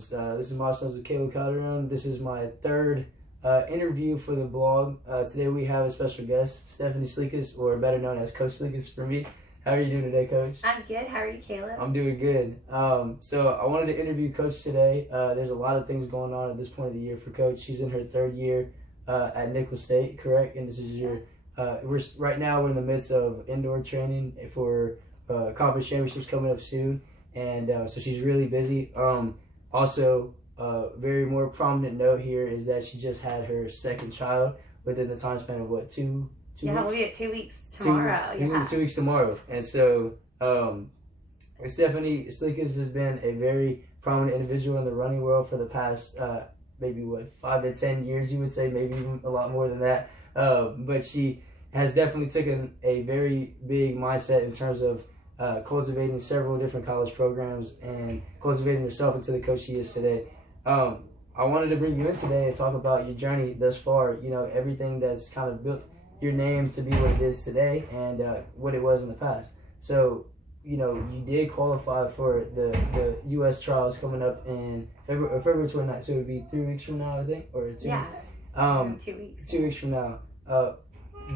Milestones. This is Milestones with Caleb Calderon. This is my third interview for the blog. Today we have a special guest, Stefanie Slekis, or better known as Coach Slekis for me. How are you doing today, Coach? I'm good. How are you, Caleb? I'm doing good. So I wanted to interview Coach today. There's a lot of things going on at this point of the year for Coach. She's in her third year at Nicholls State, correct? And this is your right now we're in the midst of indoor training for conference championships coming up soon, and so she's really busy. Also, very more prominent note here is that she just had her second child within the time span of what, two yeah, weeks? we'll be at 2 weeks tomorrow. 2 weeks tomorrow. And so Stefanie Slekis has been a very prominent individual in the running world for the past maybe 5 to 10 years, you would say, maybe even a lot more than that. But she has definitely taken a very big mindset in terms of cultivating several different college programs and cultivating herself into the coach she is today. I wanted to bring you in today and talk about your journey thus far, you know, everything that's kind of built your name to be what it is today and what it was in the past. So, you know, you did qualify for the U.S. trials coming up in February 29th, so it would be 3 weeks from now, I think, or 2 Yeah, weeks. 2 weeks. 2 weeks from now.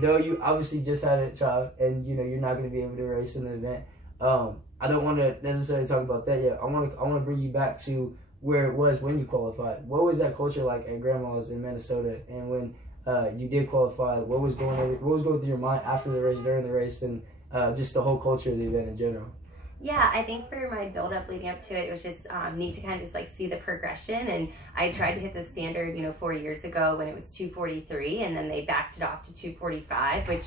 Though you obviously just had a child and, you know, you're not going to be able to race in the event, I don't want to necessarily talk about that yet. I want to bring you back to where it was when you qualified. What was that culture like at Grandma's in Minnesota? And when you did qualify, what was going through your mind after the race, during the race, and just the whole culture of the event in general? Yeah, I think for my build-up leading up to it, it was just neat to kind of just like see the progression. And I tried to hit the standard, 4 years ago when it was 2:43, and then they backed it off to 2:45, which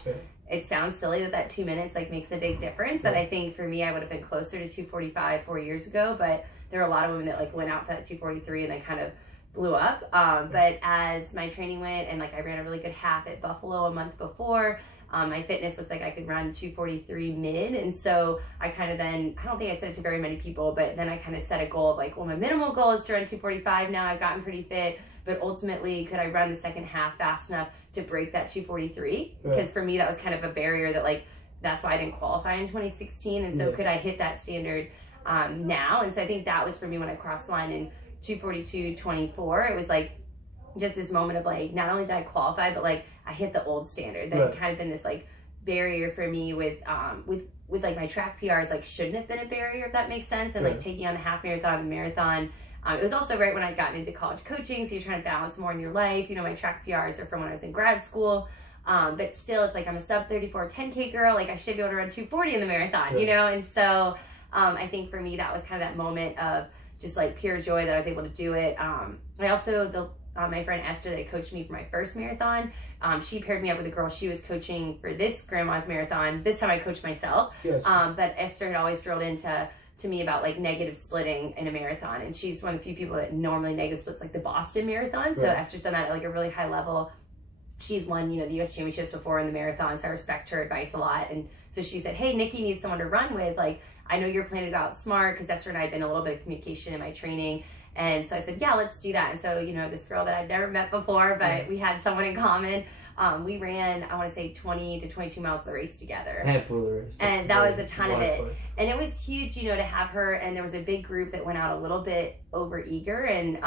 it sounds silly that 2 minutes like makes a big difference. And I think for me, I would have been closer to 2:45 4 years ago, but there were a lot of women that like went out for that 2:43 and then kind of blew up. But as my training went, and like I ran a really good half at Buffalo a month before, my fitness looked like I could run 2:43 mid. And so I kind of then, I don't think I said it to very many people, but then I kind of set a goal of like, well, my minimal goal is to run 2:45. Now I've gotten pretty fit, but ultimately could I run the second half fast enough to break that 2:43? Because for me, that was kind of a barrier that like, that's why I didn't qualify in 2016. And so could I hit that standard now? And so I think that was for me when I crossed the line in 2:42.24. It was like just this moment of like, not only did I qualify, but like I hit the old standard that had kind of been this like barrier for me with like my track PRs, like shouldn't have been a barrier, if that makes sense. And like taking on the half marathon and marathon. It was also right when I'd gotten into college coaching, so you're trying to balance more in your life. My track PRs are from when I was in grad school, but still it's like I'm a sub 34 10K girl, like I should be able to run 2:40 in the marathon, and so I think for me that was kind of that moment of just like pure joy that I was able to do it. I also, my friend Esther that coached me for my first marathon, she paired me up with a girl she was coaching for this Grandma's marathon. This time I coached myself. Yes. But Esther had always drilled into me about like negative splitting in a marathon. And she's one of the few people that normally negative splits like the Boston Marathon. So Esther's done that at like a really high level. She's won, the U.S. championships before in the marathon, so I respect her advice a lot. And so she said, hey, Nikki needs someone to run with. Like, I know you're planning to go out smart, because Esther and I had been a little bit of communication in my training. And so I said, yeah, let's do that. And so, this girl that I'd never met before, but we had someone in common. We ran, I want to say 20 to 22 miles of the race together. Handful of the race. And that was a ton of it. And it was huge, to have her. And there was a big group that went out a little bit over eager. And,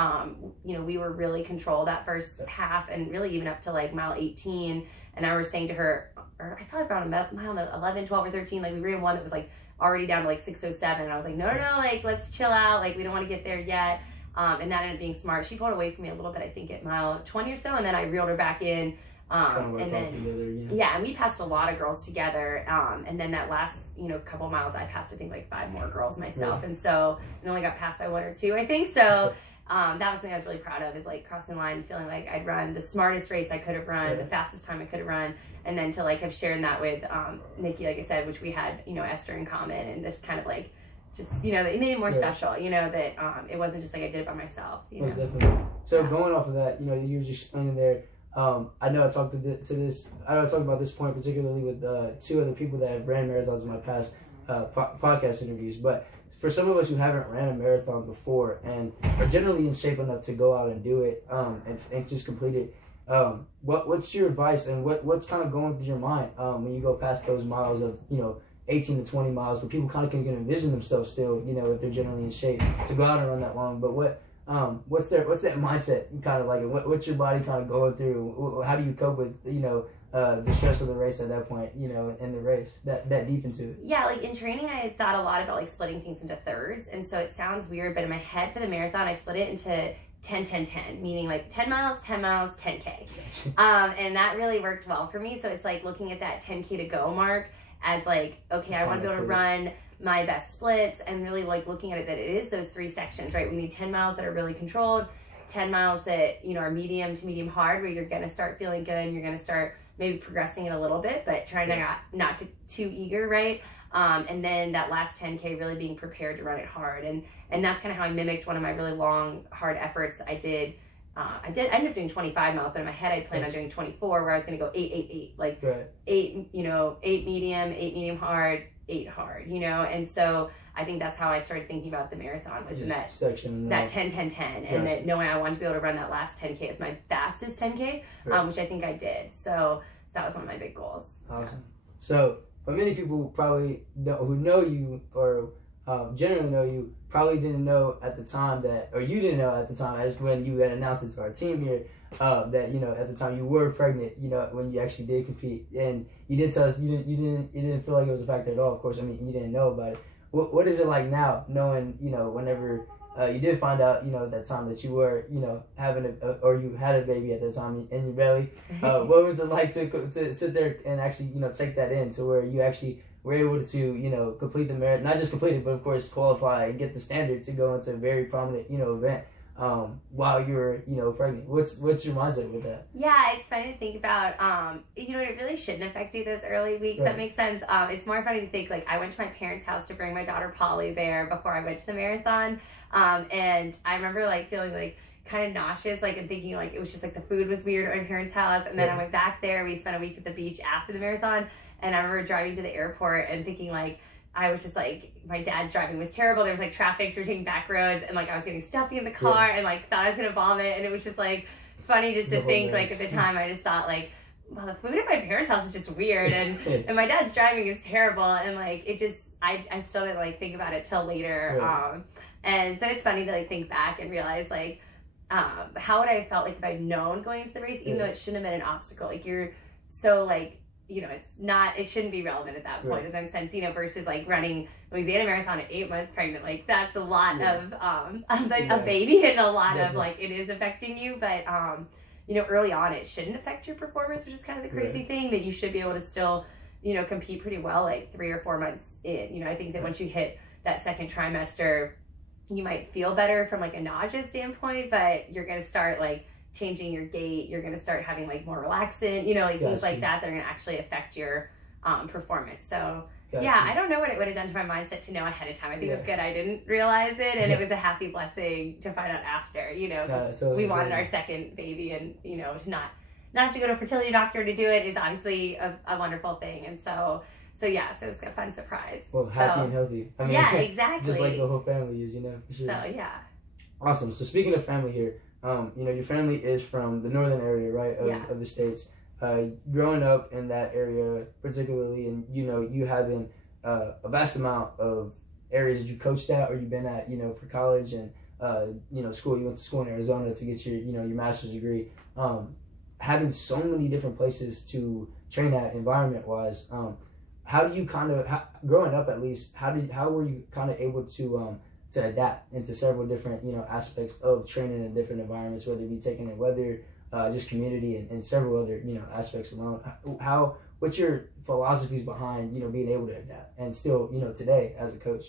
we were really controlled that first half, and really even up to like mile 18. And I was saying to her, or I probably around mile 11, 12 or 13, like we ran one that was like already down to like 6:07. And I was like, no, like let's chill out. Like we don't want to get there yet. And that ended up being smart. She pulled away from me a little bit, I think at mile 20 or so. And then I reeled her back in. And then, and we passed a lot of girls together. And then that last, couple miles, I passed, I think, like 5 more girls myself. And so I only got passed by 1 or 2, I think. So that was something I was really proud of, is like crossing the line and feeling like I'd run the smartest race I could have run, the fastest time I could have run. And then to like have shared that with Nikki, like I said, which we had, Esther in common, and this kind of like, just, it made it more special, that it wasn't just like I did it by myself. Most definitely. So going off of that, you were just explaining there, I know I talked about this point particularly with 2 other people that have ran marathons in my past podcast interviews, but for some of us who haven't ran a marathon before and are generally in shape enough to go out and do it and just complete it, what's your advice, and what's kind of going through your mind when you go past those miles of 18 to 20 miles where people kind of can envision themselves still, if they're generally in shape to go out and run that long? But what's that mindset kind of like? What's your body kind of going through? How do you cope with, the stress of the race at that point, in the race, that deep into it? Yeah, like in training, I had thought a lot about like splitting things into thirds. And so it sounds weird, but in my head for the marathon, I split it into 10-10-10, meaning like 10 miles, 10K. And that really worked well for me. So it's like looking at that 10K to go mark as like, okay, I want to be able to run my best splits, and really like looking at it that it is those 3 sections, right? We need 10 miles that are really controlled, 10 miles that, are medium to medium hard, where you're going to start feeling good and you're going to start maybe progressing it a little bit, but trying to not get too eager, right? And then that last 10K really being prepared to run it hard. And that's kind of how I mimicked one of my really long, hard efforts. I ended up doing 25 miles, but in my head I planned on doing 24, where I was going to go 8-8-8, like 8 medium hard, 8 hard, and so I think that's how I started thinking about the marathon, was in that section, that 10-10-10, and that knowing I wanted to be able to run that last 10K as my fastest 10K, which I think I did. So that was one of my big goals. Awesome. So for many people probably who know you, or generally know you, probably didn't know at the time you didn't know at the time, as when you had announced it to our team here, that at the time you were pregnant, when you actually did compete, and you did tell us you didn't feel like it was a factor at all. Of course, I mean, you didn't know about it. What is it like now, knowing whenever you did find out at that time that you were having or you had a baby at that time in your belly? What was it like to sit there and actually take that in, to where you actually were able to complete the marathon, not just complete it, but of course qualify and get the standard to go into a very prominent event while you were pregnant? What's your mindset with that? Yeah, it's funny to think about. It really shouldn't affect you those early weeks. That makes sense. It's more funny to think, like, I went to my parents' house to bring my daughter Polly there before I went to the marathon, and I remember like feeling like kind of nauseous, like, and thinking like it was just like the food was weird at my parents' house. And then I went back there. We spent a week at the beach after the marathon, and I remember driving to the airport and thinking like, I was just like, my dad's driving was terrible. There was like traffic, so we were taking back roads, and like I was getting stuffy in the car, and like thought I was gonna vomit. And it was just like funny just to think, like, at the time I just thought like, well, the food at my parents' house is just weird, and and my dad's driving is terrible, and like it just I still didn't like think about it till later. And so it's funny to like think back and realize like how would I have felt like if I'd known going into the race, even though it shouldn't have been an obstacle. Like, you're so like, it shouldn't be relevant at that point, in some sense, versus like running Louisiana Marathon at 8 months pregnant. Like, that's a lot of a baby, and a lot of like, it is affecting you. But, early on, it shouldn't affect your performance, which is kind of the crazy thing, that you should be able to still, compete pretty well, like 3 or 4 months in. I think that once you hit that second trimester, you might feel better from like a nausea standpoint, but you're going to start like changing your gait, you're going to start having like more relaxant, things like that are going to actually affect your performance. So I don't know what it would have done to my mindset to know ahead of time. I think it was good I didn't realize it, and it was a happy blessing to find out after, because we wanted our second baby, and to not have to go to a fertility doctor to do it is obviously a wonderful thing. And so it was a fun surprise. Well, happy and healthy. I mean, exactly. Just like the whole family is, for sure. So, Awesome. So speaking of family here, your family is from the northern area, right, of the States. Growing up in that area particularly, and, you having a vast amount of areas that you coached at or you've been at, for college and, school. You went to school in Arizona to get your, your master's degree. Having so many different places to train at environment-wise, how do you growing up at least, how were you kind of able to adapt into several different, aspects of training in different environments, whether it be taking in weather, just community, and several other, aspects alone? What's your philosophies behind, being able to adapt and still, today as a coach?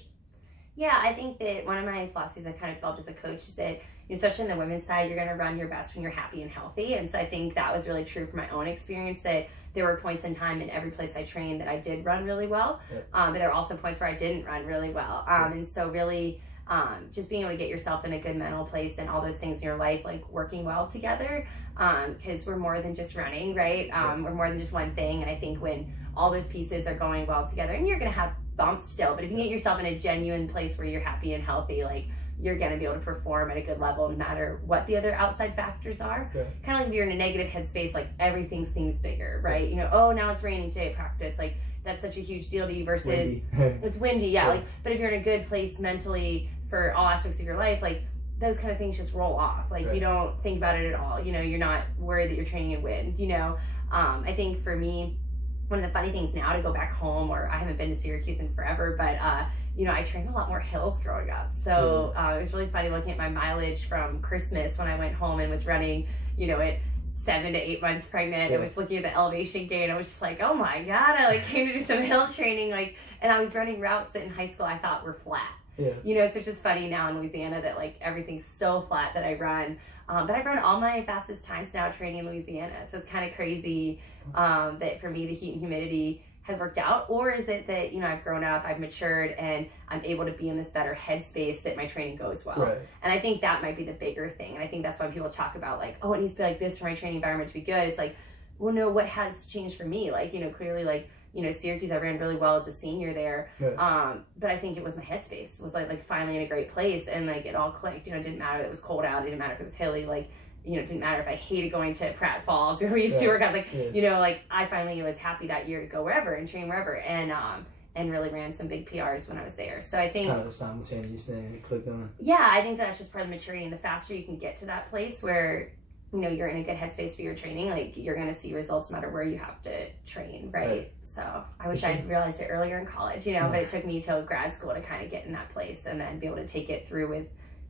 Yeah, I think that one of my philosophies I kind of developed as a coach is that, especially on the women's side, you're going to run your best when you're happy and healthy. And so I think that was really true for my own experience, that there were points in time in every place I trained that I did run really well. But there were also points where I didn't run really well. And so really just being able to get yourself in a good mental place and all those things in your life, like working well together, because we're more than just running, right? We're more than just one thing. And I think when all those pieces are going well together, and you're going to have bumps still, but if you get yourself in a genuine place where you're happy and healthy, like, you're going to be able to perform at a good level no matter what the other outside factors are. Kind of like if you're in a negative headspace, like everything seems bigger, right? Oh, now it's raining today at practice. Like, that's such a huge deal to you versus it's windy. Like, but if you're in a good place mentally for all aspects of your life, like, those kind of things just roll off. Like, you don't think about it at all. You know, you're not worried that you're training in wind, you know. I think for me, one of the funny things now to go back home, or I haven't been to Syracuse in forever, but you know, I trained a lot more hills growing up. So it was really funny looking at my mileage from Christmas when I went home and was running, you know, at 7 to 8 months pregnant, and was looking at the elevation gain. I was just like, oh my God, I like came to do some hill training, like, and I was running routes that in high school I thought were flat. You know, so it's just funny now in Louisiana that like everything's so flat that I run. But I've run all my fastest times now training in Louisiana. So it's kind of crazy that for me the heat and humidity has worked out. Or is it that, you know, I've grown up, I've matured, and I'm able to be in this better headspace that my training goes well. And I think that might be the bigger thing. And I think that's why people talk about like, oh, it needs to be like this for my training environment to be good. It's like, well, no, what has changed for me? Like, you know, clearly like, you know, Syracuse, I ran really well as a senior there. But I think it was my headspace. It was like finally in a great place, and like it all clicked. You know, it didn't matter that it was cold out. It didn't matter if it was hilly. Like, you know, it didn't matter if I hated going to Pratt Falls where we used to work out. Like, you know, like I finally was happy that year to go wherever and train wherever, and really ran some big PRs when I was there. So I think kind of a simultaneous thing it clicked on. Yeah, I think that's just part of the maturity, and the faster you can get to that place where, you know, you're in a good headspace for your training, like you're going to see results no matter where you have to train, right? So I wish I'd realized it earlier in college, you know, but it took me till grad school to kind of get in that place and then be able to take it through with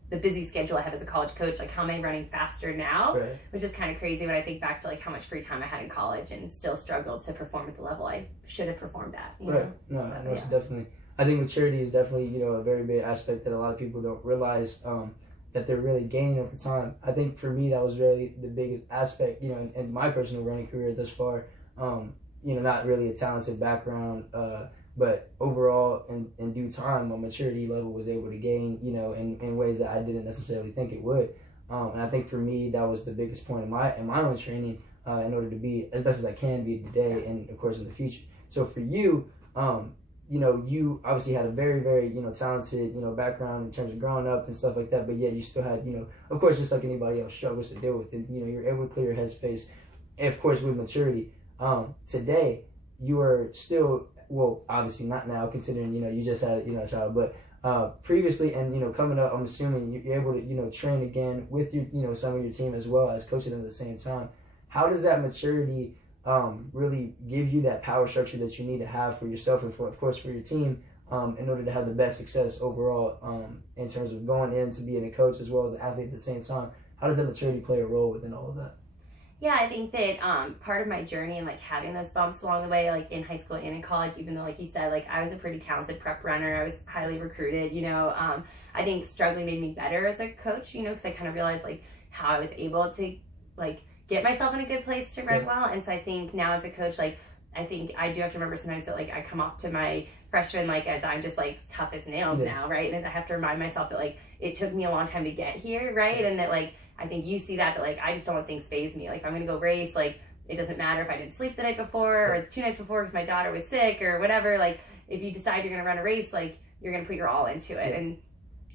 the busy schedule I have as a college coach. Like, how am I running faster now? Which is kind of crazy when I think back to like how much free time I had in college and still struggled to perform at the level I should have performed at. You know? No, so, it's definitely, I think maturity is definitely, you know, a very big aspect that a lot of people don't realize that they're really gaining over time. I think for me, that was really the biggest aspect, you know, in my personal running career thus far. You know, not really a talented background, but overall, in due time, my maturity level was able to gain, you know, in ways that I didn't necessarily think it would. And I think for me, that was the biggest point in my own training in order to be as best as I can be today and, of course, in the future. So for you, you know, you obviously had a very, very, you know, talented, you know, background in terms of growing up and stuff like that, but yet you still had, you know, of course, just like anybody else struggles to deal with it, you know, you're able to clear your headspace, and of course, with maturity. Today, you are still, well, obviously not now, considering, you know, you just had, you know, a child, but previously, and, you know, coming up, I'm assuming you're able to, you know, train again with your, you know, some of your team as well as coaching them at the same time. How does that maturity really give you that power structure that you need to have for yourself and for, of course, for your team in order to have the best success overall in terms of going in to being a coach as well as an athlete at the same time? How does that maturity play a role within all of that? Yeah, I think that part of my journey and like having those bumps along the way, like in high school and in college, even though like you said, like I was a pretty talented prep runner, I was highly recruited, you know, I think struggling made me better as a coach, you know, because I kind of realized like how I was able to like get myself in a good place to run well. And so I think now as a coach, like I think I do have to remember sometimes that like I come off to my freshmen like as I'm just like tough as nails now, right? And I have to remind myself that like it took me a long time to get here, right? And that like I think you see that like I just don't let things faze me. Like if I'm gonna go race, like it doesn't matter if I didn't sleep the night before or 2 nights before because my daughter was sick or whatever. Like if you decide you're gonna run a race, like you're gonna put your all into it. And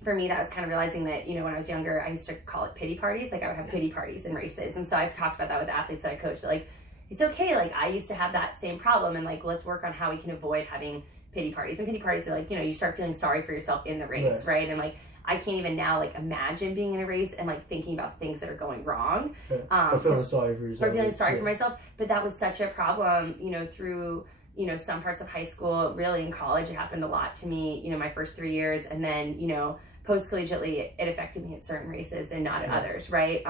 for me, that was kind of realizing that, you know, when I was younger, I used to call it pity parties. Like I would have pity parties in races. And so I've talked about that with athletes that I coach, that like it's okay. Like I used to have that same problem, and like let's work on how we can avoid having pity parties. And pity parties are like, you know, you start feeling sorry for yourself in the race, right? And like I can't even now like imagine being in a race and like thinking about things that are going wrong. Or feeling sorry for yourself. Or feeling sorry for myself. But that was such a problem, you know, through, you know, some parts of high school, really in college, it happened a lot to me, you know, my first 3 years. And then, you know, post-collegiately, it affected me at certain races and not at others, right?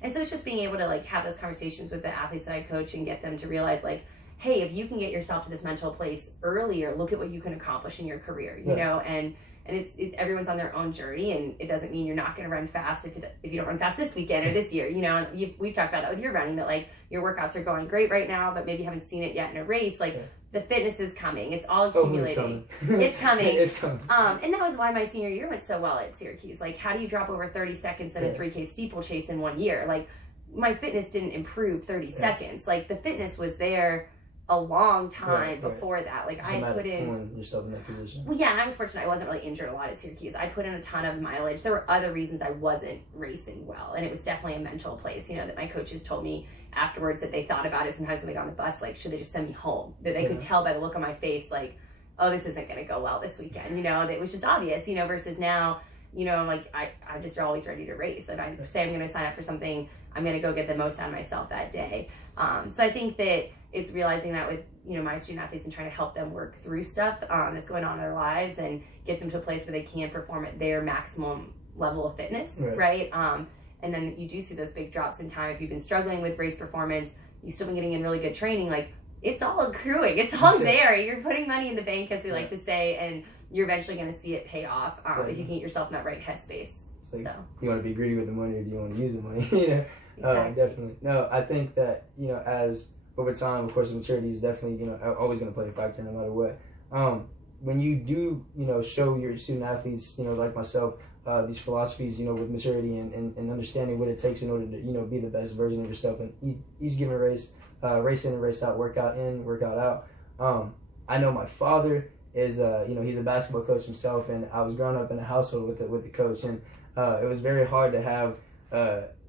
And so it's just being able to like have those conversations with the athletes that I coach and get them to realize like, hey, if you can get yourself to this mental place earlier, look at what you can accomplish in your career, you know? And it's everyone's on their own journey, and it doesn't mean you're not going to run fast if you don't run fast this weekend or this year, you know. And we've talked about that with your running, that like your workouts are going great right now, but maybe you haven't seen it yet in a race. Like the fitness is coming; it's all accumulating. It's coming. It's coming. And that was why my senior year went so well at Syracuse. Like, how do you drop over 30 seconds in a 3K steeplechase in 1 year? Like, my fitness didn't improve 30 seconds. Like, the fitness was there a long time before that. Like I put in yourself in that position. Well, yeah, and I was fortunate I wasn't really injured a lot at Syracuse. I put in a ton of mileage. There were other reasons I wasn't racing well, and it was definitely a mental place, you know, that my coaches told me afterwards that they thought about it sometimes when we got on the bus, like, should they just send me home? That they could tell by the look on my face, like, oh, this isn't going to go well this weekend, you know. That it was just obvious, you know, versus now you know, like I'm just always ready to race. If I say I'm going to sign up for something, I'm going to go get the most out of myself that day. So I think that it's realizing that with, you know, my student athletes and trying to help them work through stuff that's going on in their lives and get them to a place where they can perform at their maximum level of fitness, right? And then you do see those big drops in time. If you've been struggling with race performance, you've still been getting in really good training, like it's all accruing. It's all there. You're putting money in the bank, as we like to say, and you're eventually going to see it pay off if you can get yourself in that right headspace. So you want to be greedy with the money, or do you want to use the money? You know, exactly. Definitely. No, I think that, you know, as over time, of course, maturity is definitely, you know, always going to play a factor no matter what. When you do, you know, show your student athletes, you know, like myself, these philosophies, you know, with maturity and understanding what it takes in order to, you know, be the best version of yourself in each given race, race in and race out, workout in, workout out. I know my father is, you know, he's a basketball coach himself, and I was growing up in a household with the coach, and it was very hard to have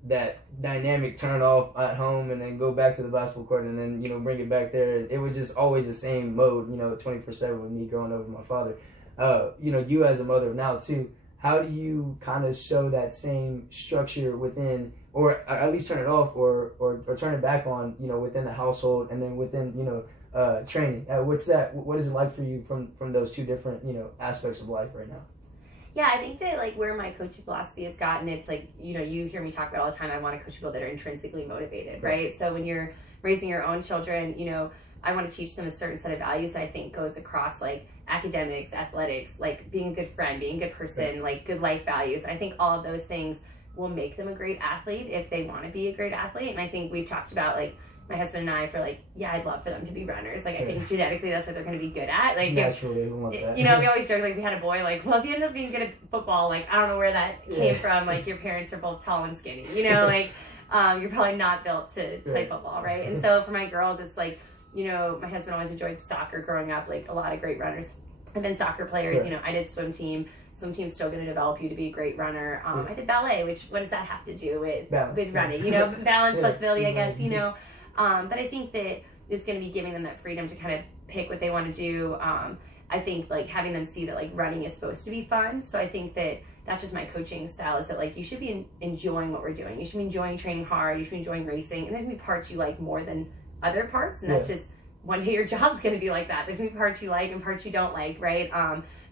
that dynamic turn off at home and then go back to the basketball court and then, you know, bring it back there. It was just always the same mode, you know, 24/7 with me growing up with my father. You know, you as a mother now too, how do you kind of show that same structure within, or at least turn it off or turn it back on, you know, within the household and then within, you know, training? What is it like for you from those two different, you know, aspects of life right now? Yeah, I think that, like, where my coaching philosophy has gotten, it's like, you know, you hear me talk about all the time, I want to coach people that are intrinsically motivated, right? So when you're raising your own children, you know, I want to teach them a certain set of values that I think goes across, like, academics, athletics, like being a good friend, being a good person, like good life values. I think all of those things will make them a great athlete if they want to be a great athlete. And I think we've talked about, like, my husband and I, for like, yeah, I'd love for them to be runners. Like, I think genetically that's what they're going to be good at. Like, naturally, we want that. You know, we always joke, like, we had a boy, like, well, if you end up being good at football, like, I don't know where that came from. Like, your parents are both tall and skinny, you know, like, you're probably not built to play football, right? And so for my girls, it's like, you know, my husband always enjoyed soccer growing up. Like, a lot of great runners have been soccer players. You know, I did swim team. Swim team's still going to develop you to be a great runner. I did ballet, which, what does that have to do with running? You know, balance, flexibility, I guess, you know. But I think that it's going to be giving them that freedom to kind of pick what they want to do. I think, like, having them see that, like, running is supposed to be fun. So I think that that's just my coaching style, is that, like, you should be enjoying what we're doing. You should be enjoying training hard. You should be enjoying racing. And there's going to be parts you like more than other parts. And that's just, one day your job's going to be like that. There's going to be parts you like and parts you don't like, right?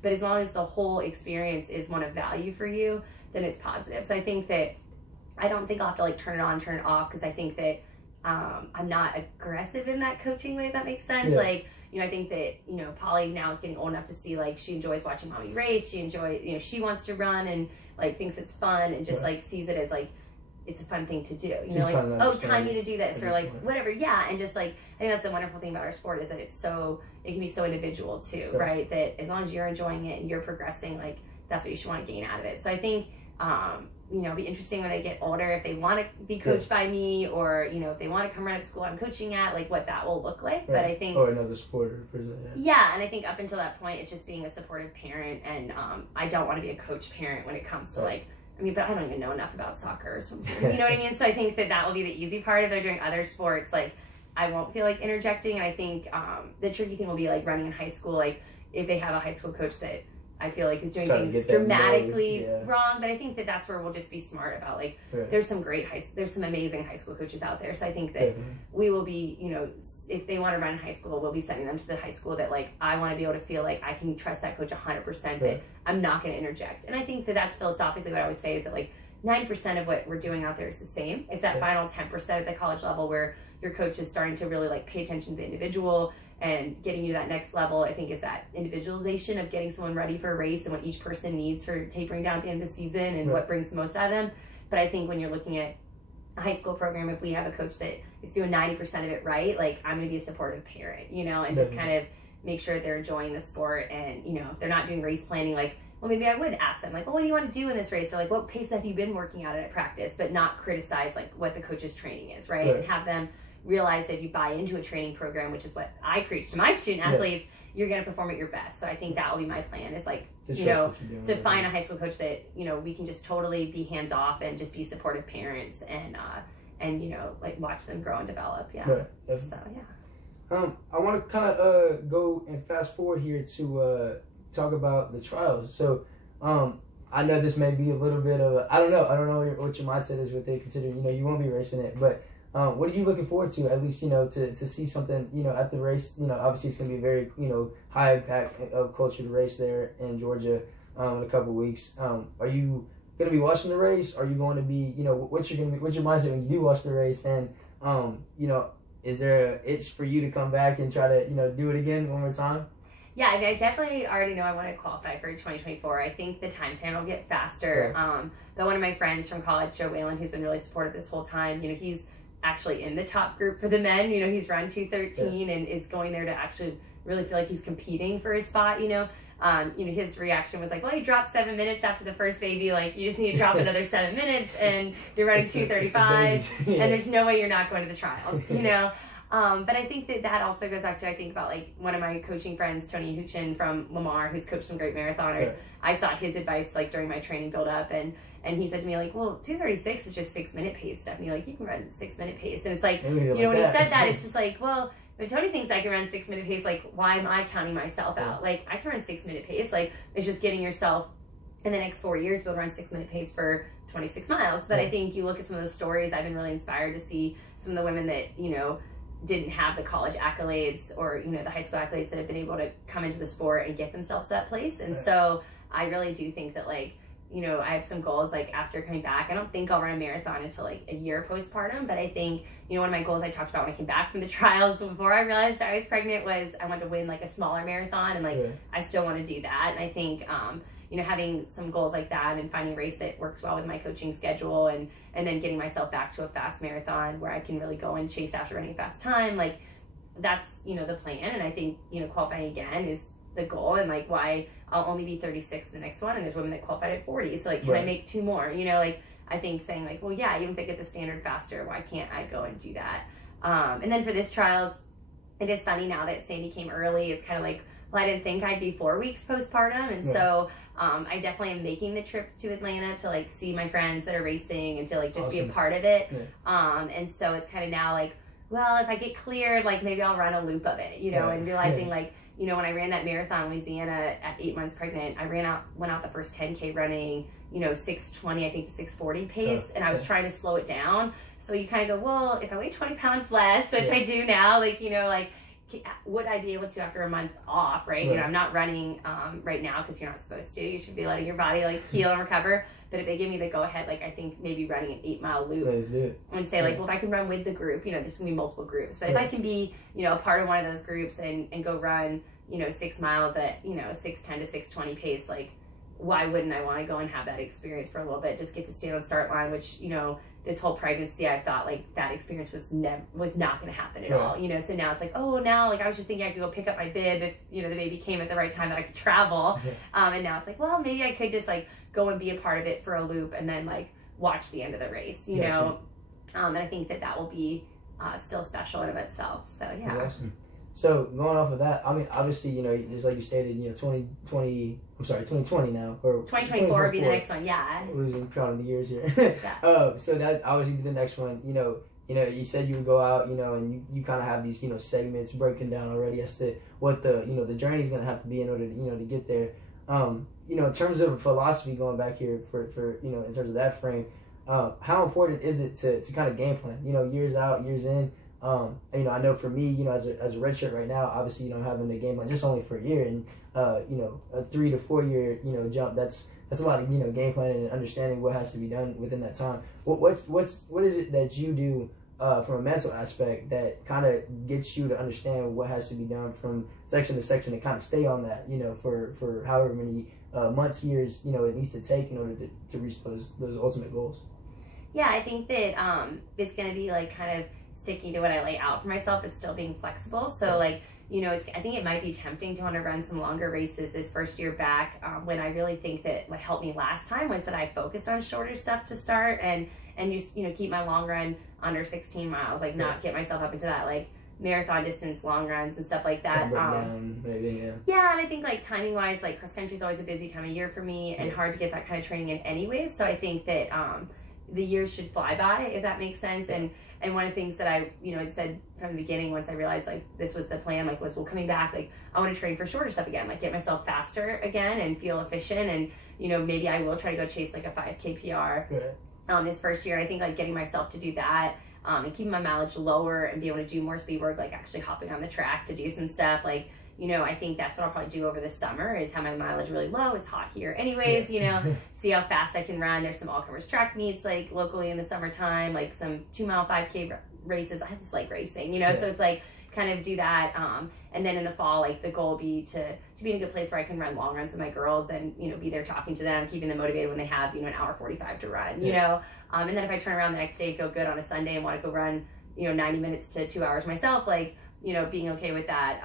But as long as the whole experience is one of value for you, then it's positive. So I think that I don't think I'll have to, like, turn it on, turn it off, because I think that I'm not aggressive in that coaching way, if that makes sense. Like, you know, I think that, you know, Polly now is getting old enough to see, like, she enjoys watching mommy race. She enjoys, you know, she wants to run and, like, thinks it's fun and just, like, sees it as, like, it's a fun thing to do. You know, like, oh, time you to do this, or, like, whatever. Yeah, and just, like, I think that's the wonderful thing about our sport, is that it's so, it can be so individual, too, right? That as long as you're enjoying it and you're progressing, like, that's what you should want to gain out of it. So I think, you know, it'll be interesting when they get older, if they want to be coached by me, or, you know, if they want to come around to school I'm coaching at, like, what that will look like. But I think, or another sport or person. Yeah, and I think up until that point, it's just being a supportive parent, and I don't want to be a coach parent when it comes to, like, I mean, but I don't even know enough about soccer or something. You know what I mean? So I think that will be the easy part. If they're doing other sports, like, I won't feel like interjecting. And I think the tricky thing will be, like, running in high school. Like, if they have a high school coach that I feel like is doing things dramatically wrong, but I think that that's where we'll just be smart about, like, there's some amazing high school coaches out there. So I think that we will be, you know, if they want to run in high school, we'll be sending them to the high school that, like, I want to be able to feel like I can trust that coach 100%, that I'm not going to interject. And I think that that's philosophically what I always say, is that, like, 90% of what we're doing out there is the same. It's that final 10% at the college level where your coach is starting to really, like, pay attention to the individual and getting you that next level. I think is that individualization of getting someone ready for a race and what each person needs for tapering down at the end of the season and what brings the most out of them. But I think when you're looking at a high school program, if we have a coach that is doing 90% of it right, like, I'm going to be a supportive parent, you know, and just kind of make sure that they're enjoying the sport. And, you know, if they're not doing race planning, like, well, maybe I would ask them, like, well, what do you want to do in this race? Or, like, what pace have you been working out at practice? But not criticize, like, what the coach's training is, right? And have them realize that if you buy into a training program, which is what I preach to my student athletes, you're going to perform at your best. So I think that will be my plan, is, like, you know, to find a high school coach that, you know, we can just totally be hands off and just be supportive parents and, you know, like, watch them grow and develop. So, I want to kind of go and fast forward here to talk about the trials. So I know this may be a little bit of I don't know what your mindset is with it, considering you won't be racing it, but what are you looking forward to, at least to see something at the race? Obviously it's going to be a very high impact of culture to race there in Georgia in a couple of weeks. Are you going to be watching the race? Are you going to be what's your mindset when you do watch the race? And is there an itch for you to come back and try to do it again one more time? Yeah, I mean, I definitely already know I want to qualify for 2024. I think the time span will get faster. Right. But one of my friends from college, Joe Whalen, who's been really supportive this whole time, he's actually in the top group for the men. He's run 2:13 and is going there to actually really feel like he's competing for his spot. His reaction was like, well, you dropped 7 minutes after the first baby. Like, you just need to drop another 7 minutes, and you're running 2:35, and there's no way you're not going to the trials. But I think that also goes back to, I think about like one of my coaching friends, Tony Huchin from Lamar, who's coached some great marathoners. Right. I sought his advice like during my training build up, and he said to me like, well, 2:36 is just 6 minute pace, Stefanie. Like, you can run 6 minute pace. And it's like, when he said that, it's just like, well, when Tony thinks I can run 6 minute pace, like, why am I counting myself out? Like, I can run 6 minute pace. Like, it's just getting yourself in the next 4 years be able to run 6 minute pace for 26 miles. But I think you look at some of those stories, I've been really inspired to see some of the women that, didn't have the college accolades or, the high school accolades that have been able to come into the sport and get themselves to that place. And so I really do think that, like, I have some goals, like, after coming back. I don't think I'll run a marathon until, like, a year postpartum, but I think, one of my goals I talked about when I came back from the trials before I realized I was pregnant was I wanted to win, like, a smaller marathon, and, like, I still want to do that. And I think, having some goals like that and finding a race that works well with my coaching schedule and then getting myself back to a fast marathon where I can really go and chase after running a fast time, like, that's, the plan. And I think, qualifying again is the goal, and like why I'll only be 36 the next one, and there's women that qualified at 40, so like, can I make 2 more? Like, I think saying like, well, yeah, even if I get the standard faster, why can't I go and do that? And then for this trials, it is funny now that Sandy came early, it's kind of like, well, I didn't think I'd be 4 weeks postpartum, and so I definitely am making the trip to Atlanta to like see my friends that are racing and to like just be a part of it. And so it's kind of now like, well, if I get cleared, like maybe I'll run a loop of it, and realizing like, when I ran that marathon in Louisiana at 8 months pregnant, I went out the first 10K running, 6:20, I think, to 6:40 pace, and I was trying to slow it down. So you kind of go, well, if I weigh 20 pounds less, which I do now, like, like, would I be able to after a month off, right? I'm not running right now because you're not supposed to. You should be letting your body like heal and recover. But if they give me the go ahead, like, I think maybe running an 8-mile loop and say like, well, if I can run with the group, there's gonna be multiple groups. But if I can be, a part of one of those groups and go run, 6 miles at, 6:10 to 6:20 pace, like, why wouldn't I want to go and have that experience for a little bit? Just get to stand on the start line, which, this whole pregnancy, I thought like that experience was not going to happen at all, so now it's like, oh, now like I was just thinking I could go pick up my bib if, the baby came at the right time that I could travel. And now it's like, well, maybe I could just like go and be a part of it for a loop and then like watch the end of the race, and I think that will be still special in of itself. So, yeah. That's awesome. So going off of that, I mean, obviously, just like you stated, 2020 now, or 2024 would be the next one. Yeah. Losing count of the years here. So that obviously be the next one. You said you would go out, and you kind of have these, segments breaking down already as to what the, the journey is going to have to be in order to, to get there. In terms of philosophy, going back here for in terms of that frame, how important is it to kind of game plan? Years out, years in. I know for me, as a redshirt right now, obviously, I'm having a game plan just only for a year, and a 3 to 4 year, jump. That's a lot of game planning and understanding what has to be done within that time. What is it that you do from a mental aspect that kind of gets you to understand what has to be done from section to section and kind of stay on that, for however many months, years, it needs to take in order to reach those ultimate goals? Yeah, I think that it's going to be like kind of sticking to what I lay out for myself, but still being flexible. So like, I think it might be tempting to want to run some longer races this first year back, when I really think that what helped me last time was that I focused on shorter stuff to start and just, keep my long run under 16 miles, like not get myself up into that like marathon distance long runs and stuff like that. Maybe, yeah, and I think like timing wise, like cross country is always a busy time of year for me and hard to get that kind of training in anyways. So I think that the years should fly by, if that makes sense. And one of the things that I, had said from the beginning, once I realized like this was the plan, like was, well, coming back, like I want to train for shorter stuff again, like get myself faster again and feel efficient. And, maybe I will try to go chase like a 5K PR this first year. I think like getting myself to do that and keeping my mileage lower and be able to do more speed work, like actually hopping on the track to do some stuff. Like, I think that's what I'll probably do over the summer is have my mileage really low. It's hot here anyways, see how fast I can run. There's some all-comers track meets like locally in the summertime, like some 2-mile 5K races. I just like racing, so it's like kind of do that. And then in the fall, like the goal will be to be in a good place where I can run long runs with my girls and, be there talking to them, keeping them motivated when they have, an hour 45 to run, and then if I turn around the next day, feel good on a Sunday and want to go run, 90 minutes to 2 hours myself, like, being okay with that.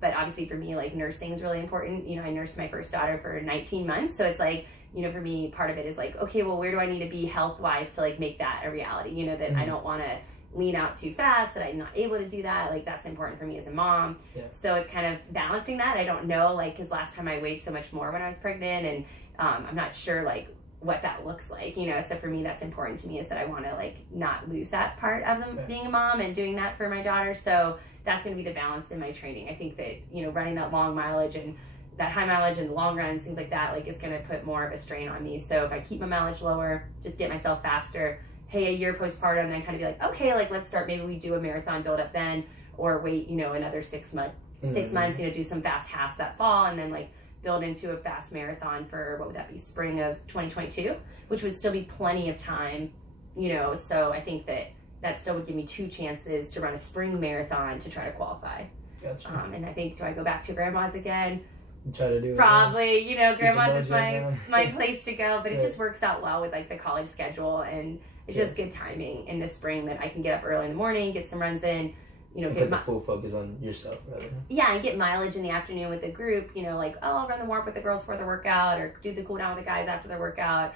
But obviously for me, like nursing is really important. I nursed my first daughter for 19 months. So it's like, for me, part of it is like, okay, well, where do I need to be health-wise to like make that a reality? That I don't want to lean out too fast, that I'm not able to do that. Like that's important for me as a mom. So it's kind of balancing that. I don't know, like, cause last time I weighed so much more when I was pregnant and I'm not sure like what that looks like, so for me that's important to me is that I want to like not lose that part of them being a mom and doing that for my daughter. So that's going to be the balance in my training. I think that running that long mileage and that high mileage and the long runs, things like that, like it's going to put more of a strain on me. So if I keep my mileage lower, just get myself faster, hey, a year postpartum, then kind of be like, okay, like let's start, maybe we do a marathon build up then, or wait, another 6 months, do some fast halves that fall and then like build into a fast marathon for, what would that be, spring of 2022, which would still be plenty of time, so I think that still would give me 2 chances to run a spring marathon to try to qualify. Gotcha. And I think, do I go back to grandma's again? Try to do probably, grandma's is my place to go, but it just works out well with like the college schedule, and it's just good timing in the spring that I can get up early in the morning, get some runs in, put the full focus on yourself rather. Yeah, and get mileage in the afternoon with the group, like, oh, I'll run the warm up with the girls before the workout, or do the cool down with the guys after their workout,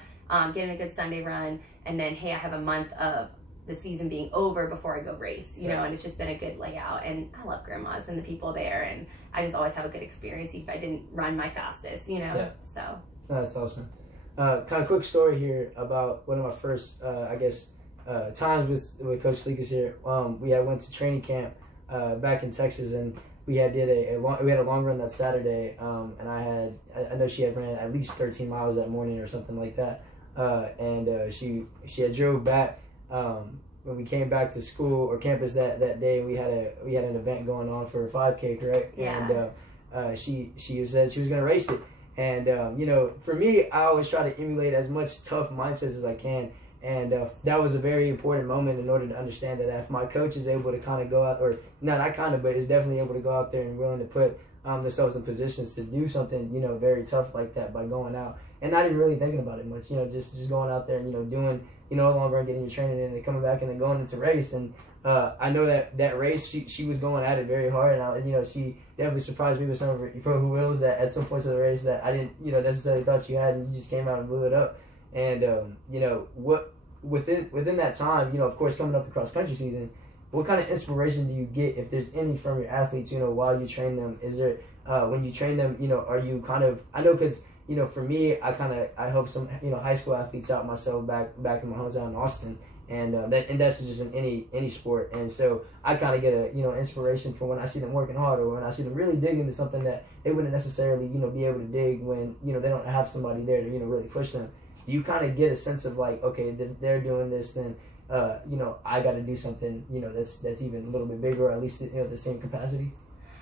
get in a good Sunday run, and then, hey, I have a month of the season being over before I go race, and it's just been a good layout. And I love grandmas and the people there, and I just always have a good experience if I didn't run my fastest, so. Oh, that's awesome. Kind of quick story here about one of my first, times with Coach Slekis here. We went to training camp back in Texas, and we had a long run that Saturday, and I know she had ran at least 13 miles that morning or something like that, and she had drove back. When we came back to school or campus that day, we had an event going on for a 5K, correct? Yeah. And she said she was gonna race it, and for me, I always try to emulate as much tough mindsets as I can, and that was a very important moment in order to understand that if my coach is able to kind of go out, or but is definitely able to go out there and willing to put themselves in positions to do something very tough like that by going out and not even really thinking about it much, just going out there and doing a long run, getting your training in, and coming back and then going into race. And I know that race she was going at it very hard, and she definitely surprised me with some of her pro wheels that at some points of the race that I didn't necessarily thought you had, and you just came out and blew it up. And what within that time, of course, coming up the cross country season, what kind of inspiration do you get, if there's any, from your athletes, while you train them? Is there when you train them, are you kind of, I know, because for me, I help some high school athletes out myself back in my hometown in Austin, and that's just in any sport. And so I kind of get a inspiration from when I see them working hard, or when I see them really dig into something that they wouldn't necessarily be able to dig when they don't have somebody there to really push them. You kind of get a sense of like, okay, they're doing this, then I got to do something that's even a little bit bigger, or at least the same capacity.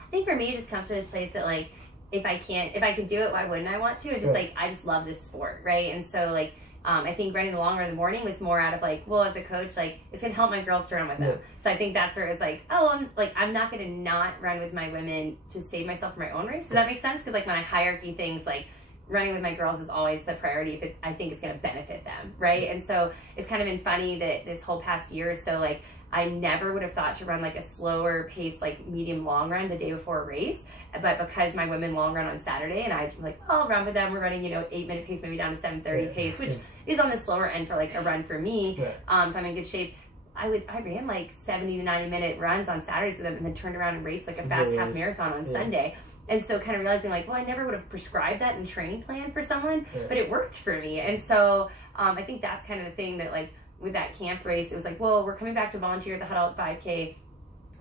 I think for me, it just comes to this place that like, if I can do it, why wouldn't I want to? And just like, I just love this sport, right? And so like, I think running the long run in the morning was more out of like, well, as a coach, like it's gonna help my girls to run with them. So I think that's where it's like, oh, I'm not gonna not run with my women to save myself for my own race. Does that make sense? Because like my hierarchy things, like running with my girls is always the priority if I think it's gonna benefit them, right? And so it's kind of been funny that this whole past year or so, like I never would have thought to run like a slower pace, like medium long run the day before a race. But because my women long run on Saturday, and I'm like, oh, I'll run with them. We're running, 8-minute pace, maybe down to 7:30 pace, which is on the slower end for like a run for me. If I'm in good shape, I ran like 70 to 90-minute runs on Saturdays with them, and then turned around and raced like a fast half marathon on Sunday. And so kind of realizing like, well, I never would have prescribed that in training plan for someone, but it worked for me. And so I think that's kind of the thing that like, with that camp race, it was like, well, we're coming back to volunteer at the Huddle at 5K.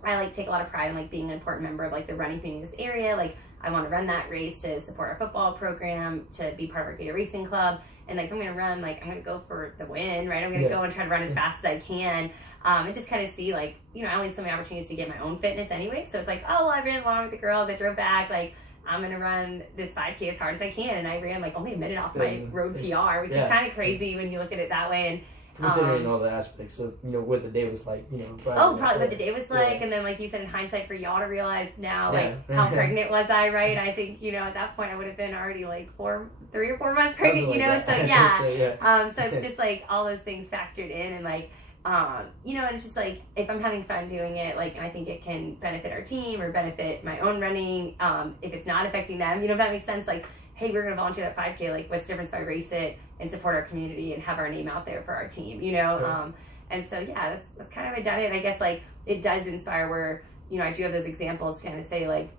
I like take a lot of pride in like being an important member of like the running community in this area. Like I want to run that race to support our football program, to be part of our Gator Racing Club. And like, I'm going to run, like, I'm going to go for the win, right? I'm going to go and try to run as fast as I can. And just kind of see, like, you know, I only have so many opportunities to get my own fitness anyway. So it's like, oh, well, I ran along with the girls. I drove back. Like, I'm going to run this 5K as hard as I can. And I ran, like, only a minute off my road PR, which is kind of crazy when you look at it that way. And considering all the aspects of, you know, what the day was like, you know. Probably what the day was like. And then, like you said, in hindsight, for y'all to realize now, like, how pregnant was I, right? I think, you know, at that point, I would have been already, like, 3 or 4 months pregnant, you know? Like so, yeah. So it's just, like, all those things factored in. And, like, you know, and it's just, like, if I'm having fun doing it, like, and I think it can benefit our team or benefit my own running, if it's not affecting them, you know, if that makes sense, like, hey, we're going to volunteer that 5K, like, what's the difference if I race it and support our community and have our name out there for our team, you know? Right. And so, yeah, that's kind of what I done it. And I guess, like, it does inspire where, you know, I do have those examples to kind of say, like,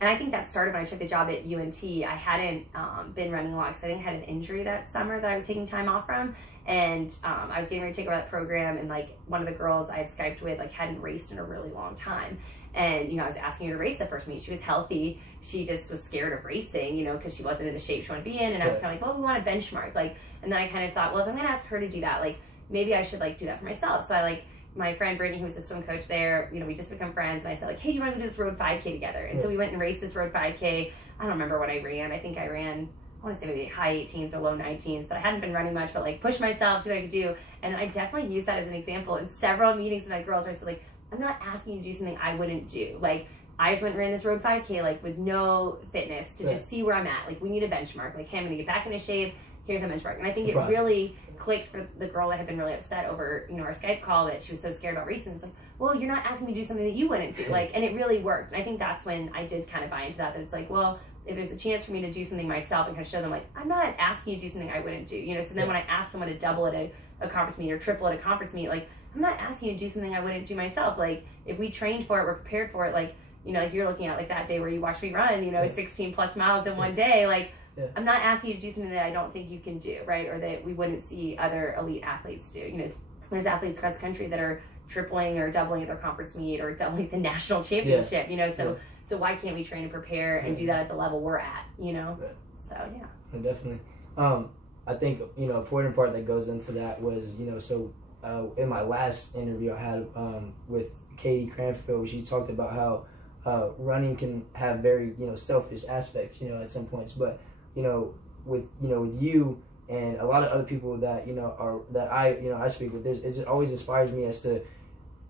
and I think that started when I took the job at UNT. I hadn't been running a lot because I think I had an injury that summer that I was taking time off from. And I was getting ready to take over that program. And, like, one of the girls I had Skyped with, like, hadn't raced in a really long time. And, you know, I was asking her to race the first meet. She was healthy. She just was scared of racing, you know, because she wasn't in the shape she wanted to be in. And I was kind of like, well, we want to benchmark. Like, and then I kind of thought, well, if I'm going to ask her to do that, like, maybe I should, like, do that for myself. So I, like, my friend Brittany, who was the swim coach there, you know, we just become friends. And I said, like, hey, do you want to do this road 5K together? And so we went and raced this road 5K. I don't remember what I ran. I think I ran, I want to say maybe high 18s or low 19s, but I hadn't been running much, but, like, pushed myself, see what I could do. And I definitely used that as an example in several meetings with my girls where I said, like, I'm not asking you to do something I wouldn't do. Like, I just went and ran this road 5K, like, with no fitness to just see where I'm at. Like, we need a benchmark. Like, hey, I'm going to get back into shape. Here's a benchmark. And I think it really clicked for the girl that had been really upset over, you know, our Skype call that she was so scared about racing. It's like, well, you're not asking me to do something that you wouldn't do. Like, and it really worked. And I think that's when I did kind of buy into that it's like, well, if there's a chance for me to do something myself and kind of show them, like, I'm not asking you to do something I wouldn't do. You know, so then when I ask someone to double at a conference meet or triple at a conference meet, like, I'm not asking you to do something I wouldn't do myself. Like, if we trained for it, we're prepared for it, like, you know, like you're looking at, like, that day where you watched me run, you know, 16 plus miles in one day, like, I'm not asking you to do something that I don't think you can do, right? Or that we wouldn't see other elite athletes do. You know, there's athletes across the country that are tripling or doubling at their conference meet or doubling the national championship, you know, so why can't we train and prepare and do that at the level we're at, you know? So, yeah. Definitely. I think, you know, important part that goes into that was, you know, so in my last interview I had with Katie Cranfield, she talked about how running can have very, you know, selfish aspects, you know, at some points, but, you know, with you and a lot of other people that, you know, are that I speak with, it always inspires me as to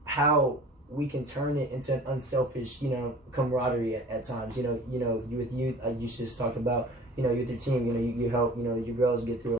how we can turn it into an unselfish, you know, camaraderie at times. You know, with you, you just talked about, you know, with your team, you know, you help, you know, your girls get through